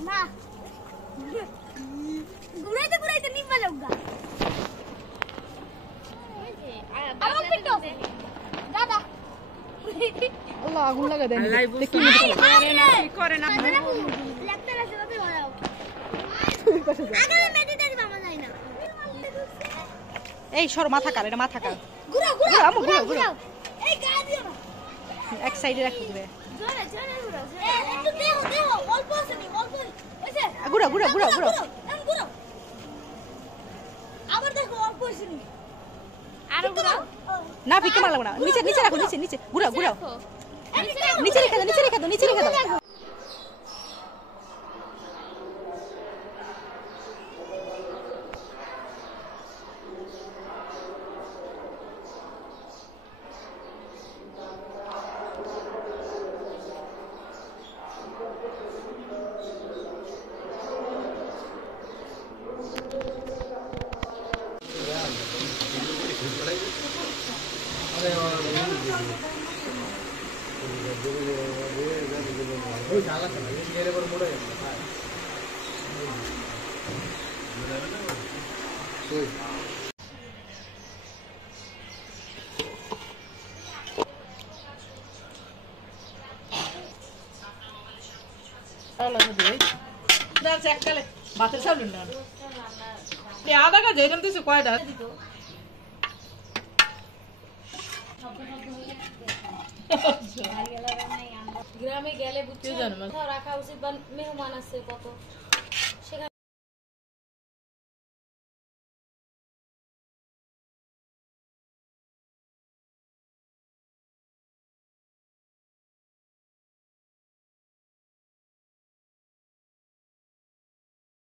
না ঘুরাইতে ঘুরাইতে নিবা যাওগা আরো পিটো দাদা আল্লাহ আগুন লাগা দেন দেখি কি করে না লাগতে আছে তবে ভালো আগে মেডিটেট মামা যায় না এই সর মাথা কার এটা মাথা কার ঘুরা ঘুরা আমু ঘুরা ঘুরা এই গা দিও না এক সাইডে রাখতে দিবে জোরে জোরে ঘুরা একটু দেও দেও অল্প আছে নি অল্প হইছে ঘুরা ঘুরা ঘুরা ঘুরা ঘুরা আবার দেখো অল্প আছে নি আরো ঘুরা না ফিকে মার লাগবে না নিচে নিচে রাখো নিচে নিচে ঘুরা ঘুরা নিচে রেখে দাও নিচে রেখে দাও নিচে রেখে দাও বাতের চাউল না আধা কাজ এরকম তো কয়টা গ্রামে গেলে বুঝছো রাখা উচিত বা মেহমান আছে কত